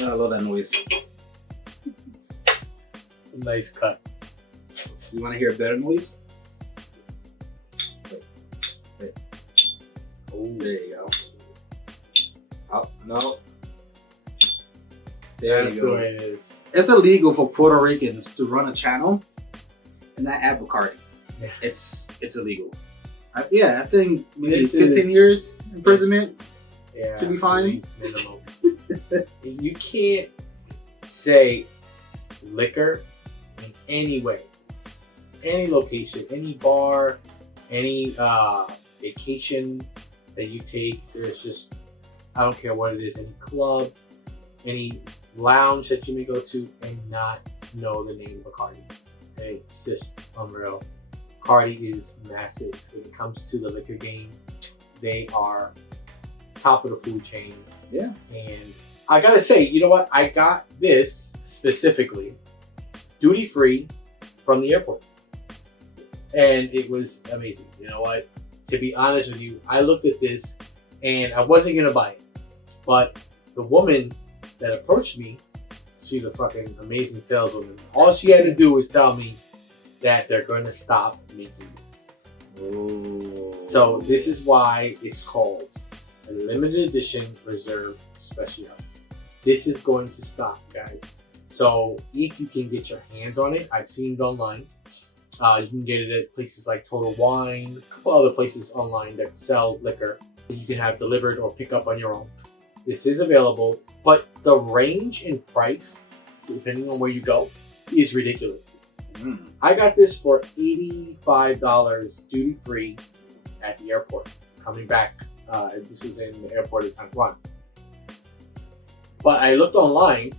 I love that noise. Nice cut. You want to hear a better noise? Wait. Oh, there you go. Oh, no. There That's you go. the way it is. It's illegal for Puerto Ricans to run a channel and not add Bacardi. Yeah. It's illegal. I think maybe This 15 is- years imprisonment Yeah. should be fine. Minimum. You can't say liquor in any way, any location, any bar, any vacation that you take. There's just, I don't care what it is, any club, any lounge that you may go to and not know the name Bacardi. It's just unreal. Bacardi is massive when it comes to the liquor game. They are top of the food chain. Yeah. And I gotta say, you know what? I got this specifically duty free from the airport. And it was amazing. You know what? To be honest with you, I looked at this and I wasn't gonna buy it. But the woman that approached me, she's a fucking amazing saleswoman. All she had to do was tell me that they're gonna stop making this. Oh. So this is why it's called a limited edition Reserve Special. This is going to stop, guys. So if you can get your hands on it, I've seen it online. You can get it at places like Total Wine, a couple other places online that sell liquor. You can have delivered or pick up on your own. This is available, but the range in price, depending on where you go, is ridiculous. I got this for $85 duty free at the airport. Coming back, this was in the airport of San Juan. But I looked online,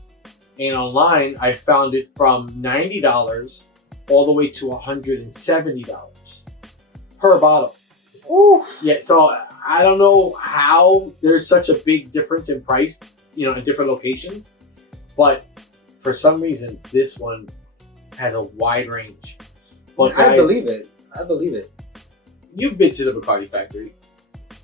and online I found it from $90 all the way to $170 per bottle. Oof. Yeah, so I don't know how there's such a big difference in price, in different locations, but for some reason this one has a wide range. But I guys, believe it. You've been to the Bacardi factory.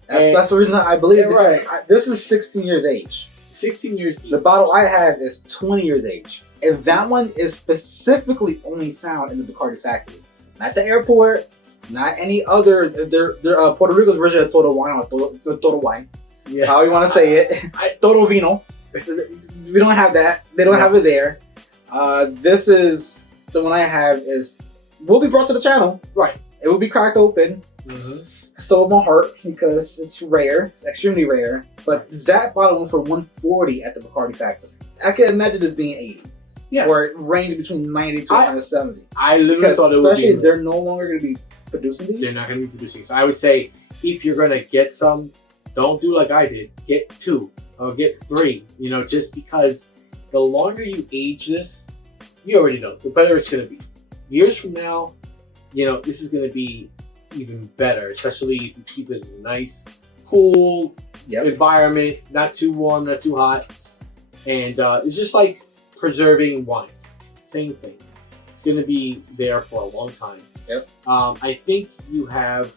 That's the reason I believe it. Right. This is 16 years age. 16 years. The bottle I have is 20 years age. And that one is specifically only found in the Bacardi factory. Not the airport, not any other. They're Puerto Rico's version of Total Wine, or Total Wine. Yeah. How you want to say it. Total Vino. We don't have that. They don't have it there. This is, the one I have will be brought to the channel. Right. It will be cracked open. Mm-hmm. So my heart, because it's rare, it's extremely rare. But that bottle went for $140 at the Bacardi factory. I can imagine this being $80. Yeah. Or it ranged between $90 to $170. I literally Because thought it would especially be. they're no longer going to be producing these. They're not going to be producing. So I would say if you're going to get some, don't do like I did. Get 2 or get 3. Just because the longer you age this, you already know, the better it's going to be. Years from now, this is going to be even better, especially if you keep it in a nice, cool environment, not too warm, not too hot. And it's just like preserving wine. Same thing. It's going to be there for a long time. Yep. I think you have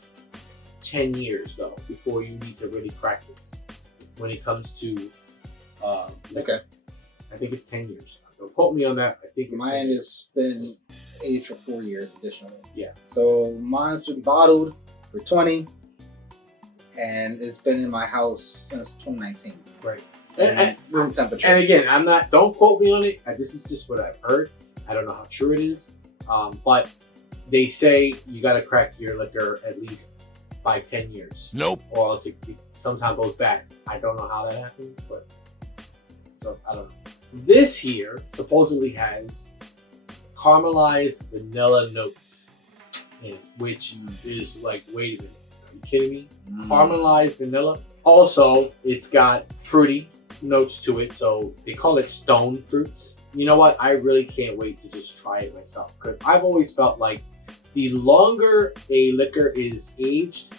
10 years, though, before you need to really practice when it comes to Okay. I think it's 10 years. Don't quote me on that. I think it's Mine has been aged for 4 years additionally. Yeah. So mine's been bottled for 20, and it's been in my house since 2019. right. And room temperature. And again, don't quote me on it. This is just what I've heard. I don't know how true it is. But they say you got to crack your liquor at least by 10 years. Nope. Or else it sometimes goes bad. I don't know how that happens, but so I don't know. This here supposedly has caramelized vanilla notes in it, which is like, wait a minute, are you kidding me? Caramelized vanilla. Also, it's got fruity notes to it, so they call it stone fruits. You know what? I really can't wait to just try it myself, because I've always felt like the longer a liquor is aged,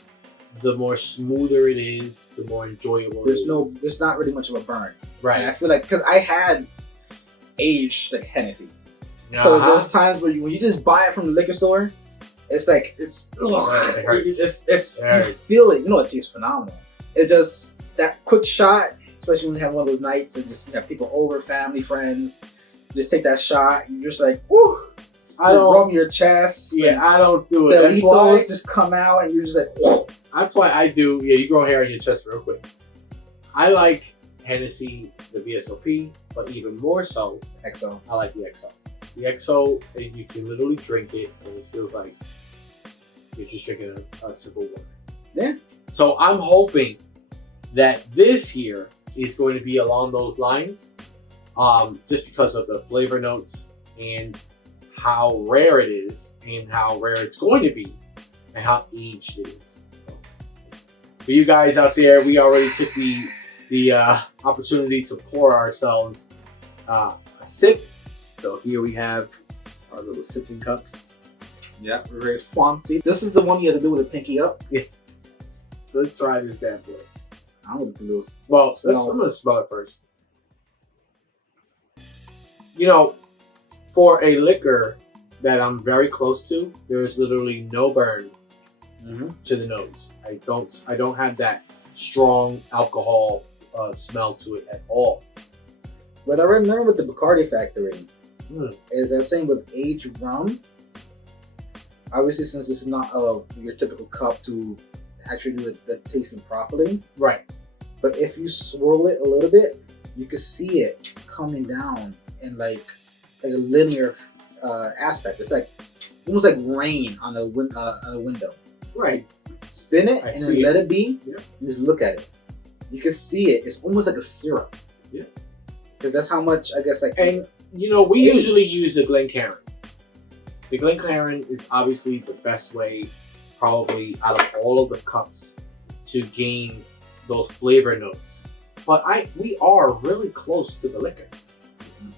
the more smoother it is, the more enjoyable There's not really much of a burn. right. And I feel like, because I had aged like Hennessy. So there's times where when you just buy it from the liquor store, it's like, ugh. It hurts. If you feel it, it tastes phenomenal. It just, that quick shot, especially when you have one of those nights or just you have people over, family, friends. You just take that shot and you're just like, whoo! I don't rub your chest. Yeah, I don't do it. The That's why litos just come out and you're just like, whoo! That's why I do. Yeah, you grow hair on your chest real quick. I like Hennessy, the VSOP, but even more so, XO. I like the XO. The XO, you can literally drink it, and it feels like you're just drinking a simple water. Yeah. So I'm hoping that this year is going to be along those lines, just because of the flavor notes and how rare it is, and how rare it's going to be, and how aged it is. So, for you guys out there, we already took the opportunity to pour ourselves a sip. So here we have our little sipping cups. Yeah, we're very fancy. This is the one you have to do with a pinky up. Yeah. So let's try this bad boy. I'm gonna do this. Well, I'm gonna smell it first. You know, for a liquor that I'm very close to, there's literally no burn to the nose. I don't have that strong alcohol smell to it at all. But I remember with the Bacardi factory, is that same with aged rum. Obviously, since this is not your typical cup to actually do the tasting properly. Right. But if you swirl it a little bit, you can see it coming down in like a linear aspect. It's like almost like rain on a window. Right. Spin it and then let it be. Yeah. And just look at it. You can see it. It's almost like a syrup. Yeah. Because that's how much, I guess, like... And, you know, we usually use the Glencairn. The Glencairn is obviously the best way, probably, out of all of the cups to gain those flavor notes. But we are really close to the liquor.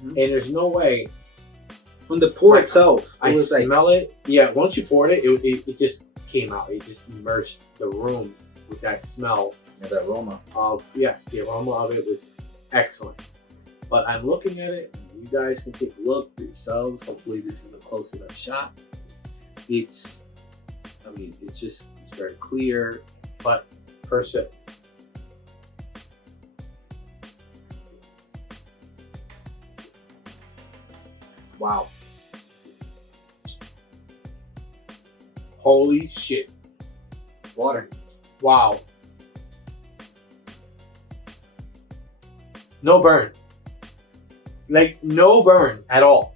And there's no way... From the pour itself, I smell it. Yeah, once you poured it, it just came out. It just immersed the room with that smell. Yeah, the aroma. The aroma of it was excellent. But I'm looking at it. You guys can take a look for yourselves. Hopefully this is a close enough shot. It's very clear, but per sip. Wow. Holy shit. Water. Wow. No burn. Like, no burn at all.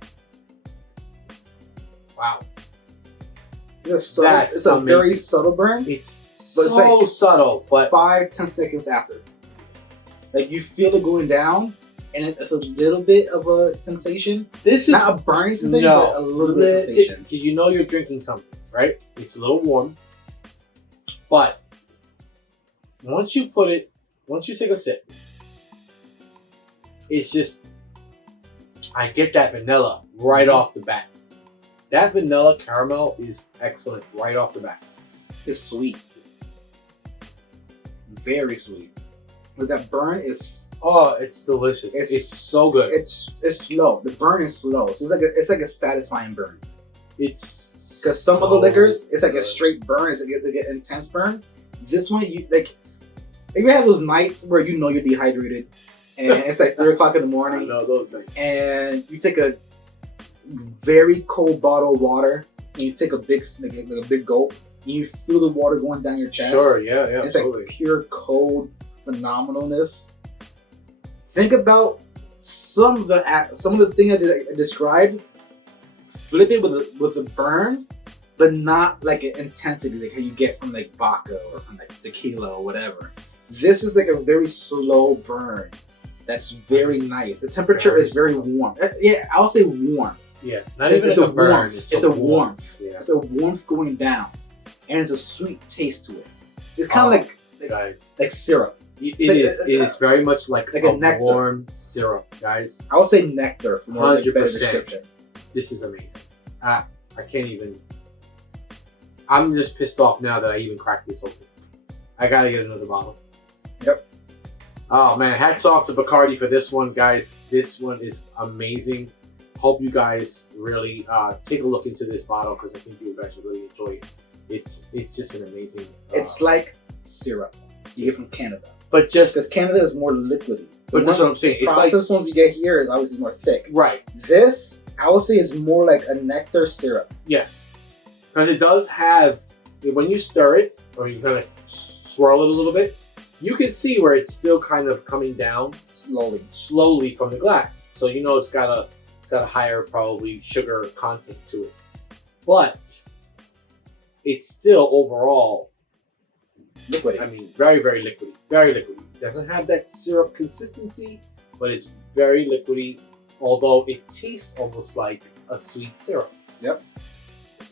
Wow. It's a very subtle burn. It's so subtle, but 5-10 seconds after. Like, you feel it going down, and it's a little bit of a sensation. This is not a burning sensation, but a little bit of sensation. Because you know you're drinking something, right? It's a little warm. But once you take a sip, it's just, I get that vanilla right off the bat. That vanilla caramel is excellent right off the bat. It's sweet. Very sweet. But that burn is... Oh, it's delicious. It's so good. It's slow. The burn is slow. So it's like a satisfying burn. It's... Because some of the liquors, it's like a straight burn. It's like an intense burn. This one, you have those nights where you know you're dehydrated. And it's like 3 o'clock in the morning. I know those nights. And you take a very cold bottle of water, and you take a big gulp, and you feel the water going down your chest. Sure, yeah, it's totally. Like pure cold phenomenalness. Think about some of the things I described. Flip it with a burn, but not like an intensity like how you get from like vodka or from like tequila or whatever. This is like a very slow burn. That's very nice. The temperature is very warm. Yeah, I'll say warm. Yeah, not even a burn. Warmth. It's a warmth. Yeah. It's a warmth going down, and it's a sweet taste to it. It's kind of like syrup. It is very much like a warm syrup, guys. I would say nectar for more better description. This is amazing. I can't even. I'm just pissed off now that I even cracked this open. I gotta get another bottle. Yep. Oh man, hats off to Bacardi for this one, guys. This one is amazing. Hope you guys really take a look into this bottle because I think you guys will really enjoy it. It's just an amazing. It's like syrup. You get from Canada. But just Because Canada is more liquidy. but that's what I'm saying. It's Processed like ones we get here is obviously more thick. right. This, I would say, is more like a nectar syrup. Yes, because it does have when you stir it or you kind of swirl it a little bit, you can see where it's still kind of coming down slowly from the glass. So you know it's got a higher probably sugar content to it, but it's still overall Liquidy. I mean, very, very liquidy. Very liquidy. Doesn't have that syrup consistency, but it's very liquidy, although it tastes almost like a sweet syrup. Yep.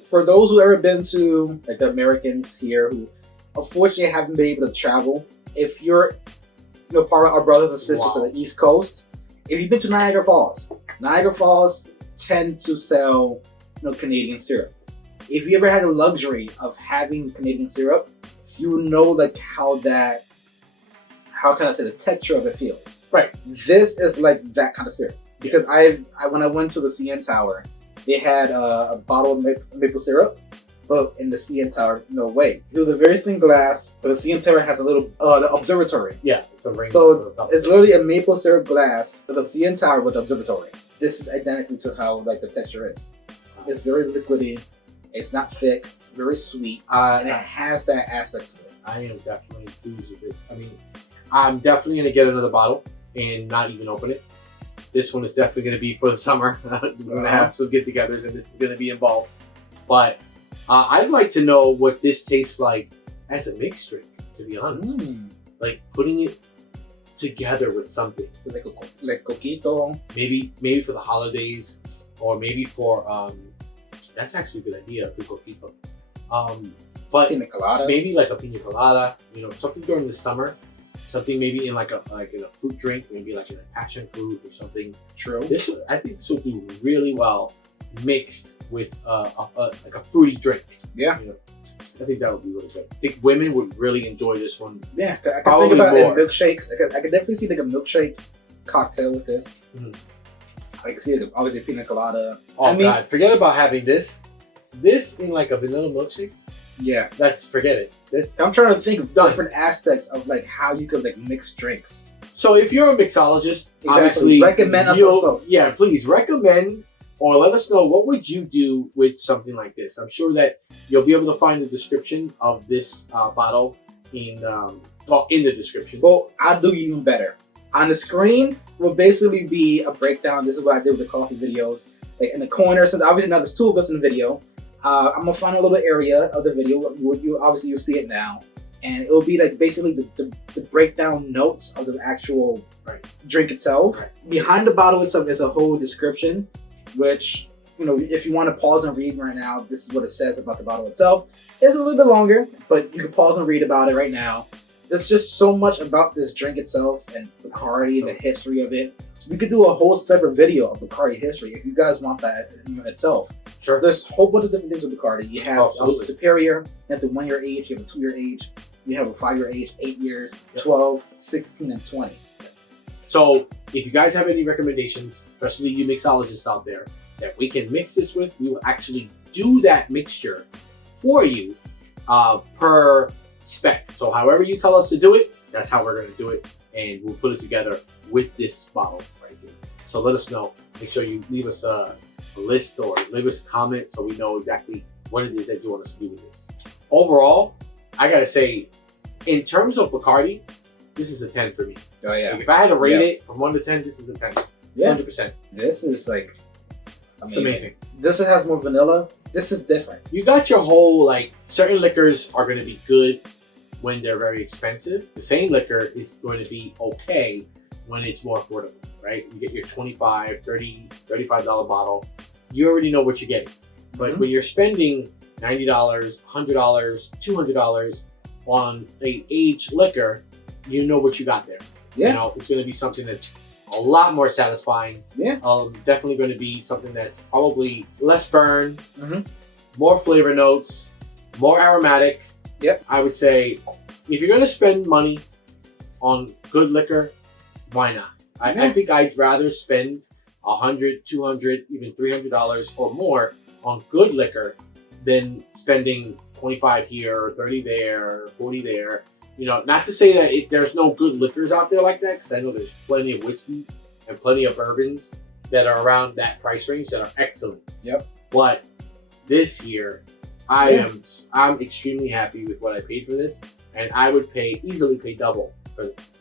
For those who ever been to, like the Americans here who unfortunately haven't been able to travel, if you're part of our brothers and sisters on the East Coast, if you've been to Niagara Falls tend to sell Canadian syrup. If you ever had the luxury of having Canadian syrup, you would know like how can I say the texture of it feels. Right. This is like that kind of syrup. Because when I went to the CN Tower, they had a bottle of maple syrup, but in the CN Tower, no way. It was a very thin glass, but the CN Tower has a little the observatory. Yeah, it's a ring. So it's literally a maple syrup glass, but the CN Tower with the observatory. This is identical to how like the texture is. It's very liquidy. It's not thick. Very sweet, and it has that aspect to it. I am definitely pleased with this. I mean, I'm definitely going to get another bottle and not even open it. This one is definitely going to be for the summer. We're going to have some get-togethers, and this is going to be involved. But I'd like to know what this tastes like as a mixed drink, to be honest. Like putting it together with something. Like coquito. Maybe for the holidays, or maybe for, that's actually a good idea, the coquito. But pina colada. Maybe like a pina colada, something during the summer, something maybe in like in a fruit drink, maybe like in a passion fruit or something. True. I think this will do really well mixed with like a fruity drink. Yeah. I think that would be really good. I think women would really enjoy this one. Yeah, I can think about it in milkshakes. I could definitely see like a milkshake cocktail with this. Mm-hmm. I can see it obviously pina colada. Oh God, forget about having this. This in like a vanilla milkshake? Yeah. Forget it. I'm trying to think of different aspects of like how you could like mix drinks. So if you're a mixologist, obviously recommend us yourself. Yeah, please recommend or let us know what would you do with something like this. I'm sure that you'll be able to find the description of this bottle in the description. Well, I'll do even better. On the screen will basically be a breakdown. This is what I did with the coffee videos. Like in the corner, since obviously now there's two of us in the video. I'm gonna find a little area of the video. You'll see it now, and it'll be like basically the breakdown notes of the actual drink itself. Right. Behind the bottle itself is a whole description, which if you want to pause and read right now, this is what it says about the bottle itself. It's a little bit longer, but you can pause and read about it right now. There's just so much about this drink itself and Bacardi, the history of it. We could do a whole separate video of Bacardi history if you guys want that itself. Sure. There's a whole bunch of different things with Bacardi. You have Superior, you have the 1 year age, you have a 2 year age, you have a 5 year age, 8 years, 12, 16, and 20. So if you guys have any recommendations, especially you mixologists out there, that we can mix this with, we will actually do that mixture for you per spec. So however you tell us to do it, that's how we're going to do it. And we'll put it together with this bottle right here. So let us know. Make sure you leave us a list or leave us a comment so we know exactly what it is that you want us to do with this. Overall, I gotta say, in terms of Bacardi, this is a 10 for me. Oh yeah. Like if I had to rate it from 1 to 10, this is a 10. Yeah. 100%. This is like it's amazing. This has more vanilla. This is different. You got your whole like certain liquors are gonna be good when they're very expensive. The same liquor is going to be okay when it's more affordable, right? You get your $25, $30, $35 bottle. You already know what you're getting. But when you're spending $90, $100, $200 on a aged liquor, you know what you got there. Yeah. It's going to be something that's a lot more satisfying. Yeah. Definitely going to be something that's probably less burn, more flavor notes, more aromatic. Yep. I would say if you're going to spend money on good liquor, why not? I think I'd rather spend $100, $200, even $300 or more on good liquor than spending 25 here, 30 there, 40 there. You know, not to say that there's no good liquors out there like that, because I know there's plenty of whiskeys and plenty of bourbons that are around that price range that are excellent. Yep. But this year, I'm extremely happy with what I paid for this, and I would easily pay double for this.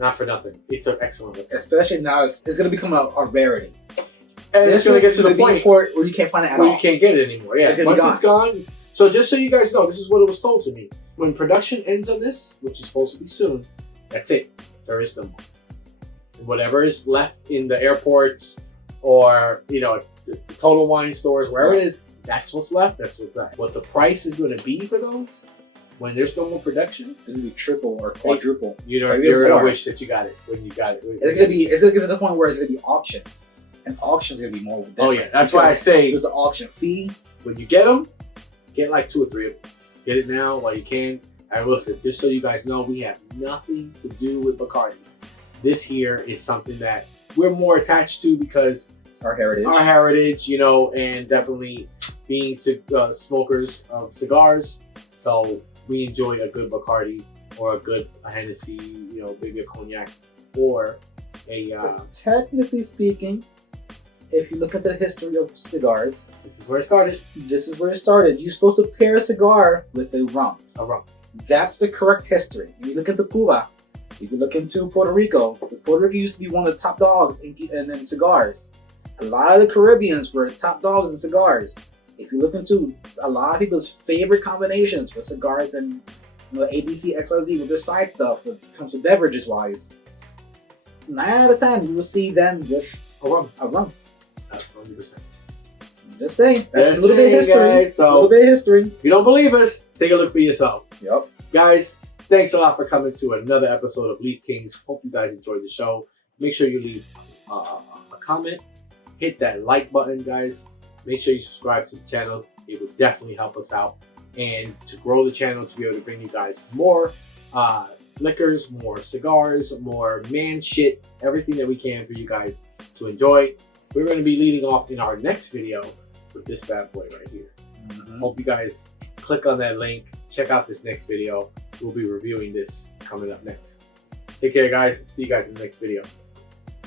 Not for nothing. It's an excellent liquor. Especially now, it's going to become a rarity. And it's going to get to the point where you can't find it at all. You can't get it anymore. Yeah, once it's gone. So just so you guys know, this is what it was told to me. When production ends on this, which is supposed to be soon, that's it. There is no more. Whatever is left in the airports or, you know, the Total Wine stores, wherever it is, that's what's left. That's what's left. What the price is going to be for those when there's no more production? It's going to be triple or quadruple. You're going to wish that you got it when you got it. It's going to get to the point where it's going to be auction. And auction is going to be more different. Oh, yeah. That's why I say there's an auction fee. When you get them, get like 2 or 3 of them. Get it now while you can. And listen, just so you guys know, we have nothing to do with Bacardi. This here is something that we're more attached to because our heritage, you know, and definitely being smokers of cigars. So we enjoy a good Bacardi or a good Hennessy, you know, maybe a cognac or a. Technically speaking, if you look into the history of cigars, this is where it started. You're supposed to pair a cigar with a rum. A rum. That's the correct history. If you look into Cuba, if you look into Puerto Rico, because Puerto Rico used to be one of the top dogs in cigars. A lot of the Caribbeans were top dogs in cigars. If you look into a lot of people's favorite combinations for cigars and, you know, ABC, XYZ with their side stuff when it comes to beverages wise, 9 out of 10 you will see them with a rum. 100%. Just saying. That's a little bit of history. Guys, so a little bit of history. If you don't believe us, take a look for yourself. Yep. Guys, thanks a lot for coming to another episode of Leaf Kings. Hope you guys enjoyed the show. Make sure you leave a comment. Hit that like button, guys. Make sure you subscribe to the channel. It will definitely help us out. And to grow the channel, to be able to bring you guys more liquors, more cigars, more man shit, everything that we can for you guys to enjoy. We're going to be leading off in our next video with this bad boy right here. Hope you guys click on that link. Check out this next video. We'll be reviewing this coming up next. Take care, guys. See you guys in the next video.